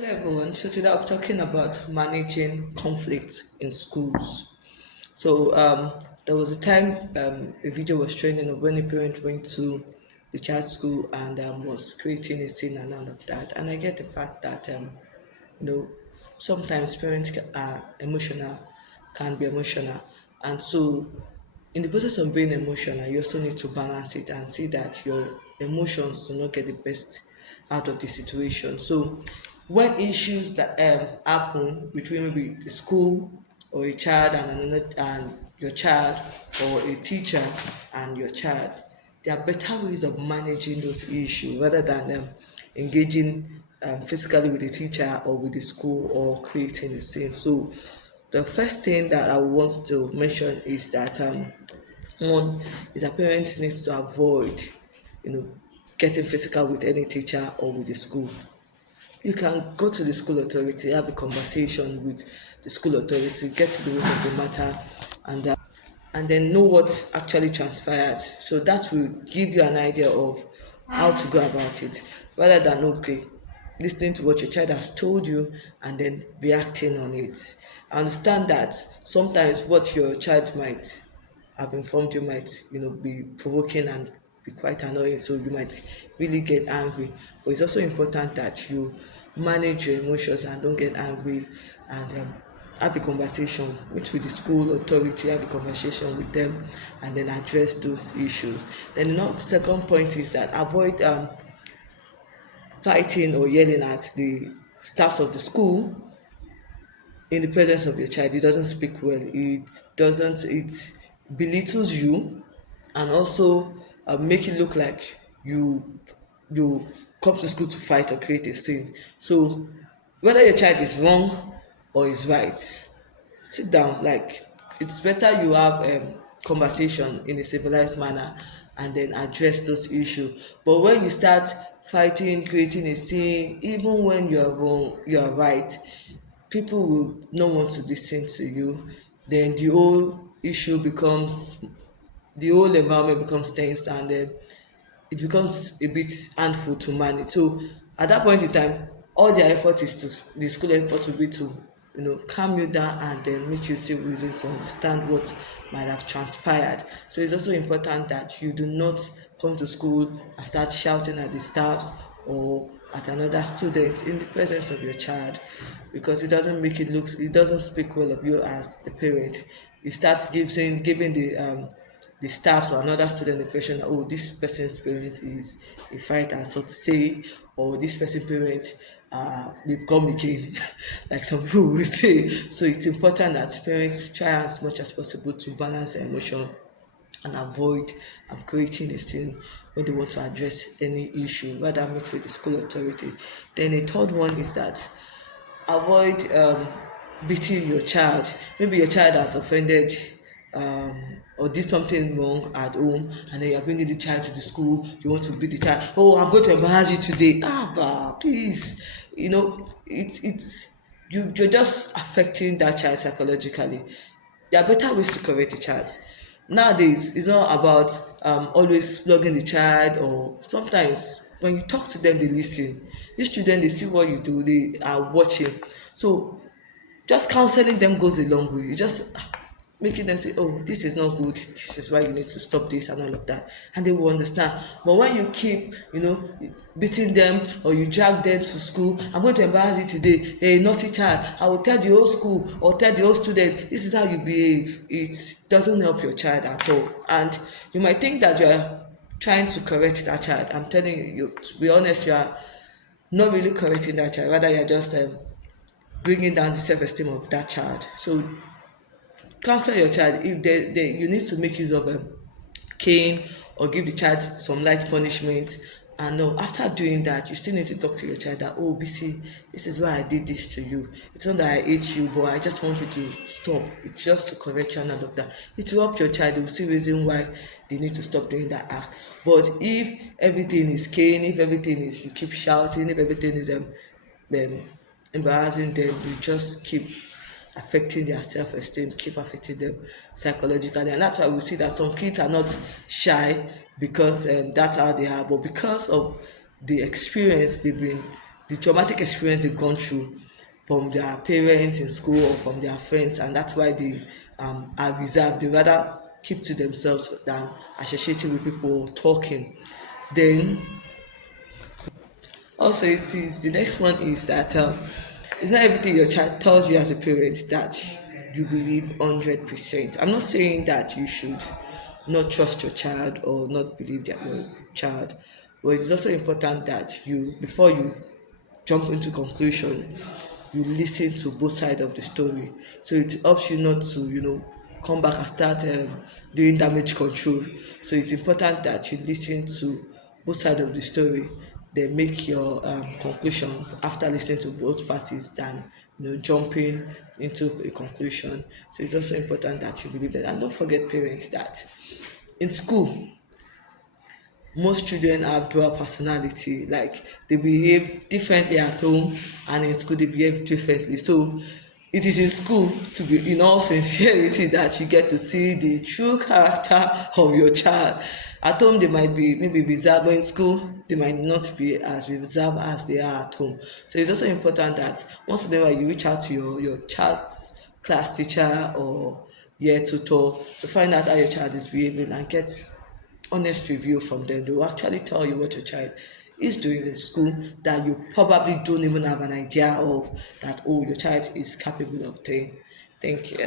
Hello everyone. So today I'm talking about managing conflict in schools. There was a time a video was trending of when a parent went to the child's school and was creating a scene and all of that. And I get the fact that you know sometimes parents are emotional, can be emotional, and so in the process of being emotional, you also need to balance it and see that your emotions do not get the best out of the situation. So when issues that happen between maybe the school or a child and another and your child, or a teacher and your child, there are better ways of managing those issues rather than engaging physically with the teacher or with the school or creating a scene. So the first thing that I want to mention is that one is that parents need to avoid, you know, getting physical with any teacher or with the school. You can go to the school authority, have a conversation with the school authority, get to the root of the matter, and then know what actually transpired. So that will give you an idea of how to go about it, rather than okay, listening to what your child has told you and then reacting on it. I understand that sometimes what your child might have informed you might, be provoking and be quite annoying, so you might really get angry. But it's also important that you manage your emotions and don't get angry, and have a conversation, meet with the school authority, have a conversation with them, and then address those issues. Then the second point is that avoid fighting or yelling at the staffs of the school in the presence of your child. It doesn't speak well. It belittles you, and also make it look like you come to school to fight or create a scene. So whether your child is wrong or is right, sit down. Like, it's better you have conversation in a civilized manner and then address those issues. But when you start fighting, creating a scene, even when you are wrong, you are right, people will not want to listen to you. Then the whole environment becomes tense, and it becomes a bit handful to manage. So at that point in time, all their effort is to the school effort will be to, calm you down and then make you see reason to understand what might have transpired. So it's also important that you do not come to school and start shouting at the staffs or at another student in the presence of your child, because it doesn't speak well of you as the parent. It starts giving the staffs or another student the impression that, oh, this person's parent is a fighter, so to say, or this person's parent, they've come again, like some people will say. So it's important that parents try as much as possible to balance their emotion and avoid creating a scene when they want to address any issue, rather meet with the school authority. Then the third one is that avoid beating your child. Maybe your child has offended or did something wrong at home, and then you're bringing the child to the school. You want to beat the child. Oh, I'm going to embarrass you today. Please. You're just affecting that child psychologically. There are better ways to correct the child. Nowadays, it's not about always flogging the child, or sometimes when you talk to them, they listen. These children, they see what you do, they are watching. So just counseling them goes a long way. You just making them say, oh, this is not good, this is why you need to stop this and all of that, and they will understand. But when you keep, beating them, or you drag them to school, I'm going to embarrass you today, hey naughty child, I will tell the whole school or tell the whole student this is how you behave, it doesn't help your child at all. And you might think that you are trying to correct that child. I'm telling you, to be honest, you are not really correcting that child, rather you're just bringing down the self-esteem of that child. So counsel your child. If you need to make use of cane, or give the child some light punishment. And no, after doing that, you still need to talk to your child that, oh, BC, this is why I did this to you. It's not that I hate you, but I just want you to stop. It's just to correct you and all of that. It will help your child. They will see reason why they need to stop doing that act. But if everything is cane, if everything is you keep shouting, if everything is um, embarrassing them, you just keep affecting their self-esteem, keep affecting them psychologically. And that's why we see that some kids are not shy because that's how they are, but because of the experience the traumatic experience they've gone through from their parents in school or from their friends, and that's why they are reserved. They rather keep to themselves than associating with people or talking. Then also, it is the next one is that it's not everything your child tells you as a parent that you believe 100%. I'm not saying that you should not trust your child or not believe that your child, but it's also important that you, before you jump into conclusion, you listen to both sides of the story, so it helps you not to come back and start doing damage control. So it's important that you listen to both sides of the story, then make your conclusion after listening to both parties than jumping into a conclusion. So it's also important that you believe that. And don't forget, parents, that in school most children have dual personality, like they behave differently at home and in school they behave differently. So it is in school, to be in all sincerity, that you get to see the true character of your child. At home they might be maybe reserved, but in school they might not be as reserved as they are at home. So it's also important that once in a while you reach out to your child's class teacher or year tutor to find out how your child is behaving and get honest review from them. They will actually tell you what your child is doing in school that you probably don't even have an idea of, that oh, your child is capable of doing. Thank you.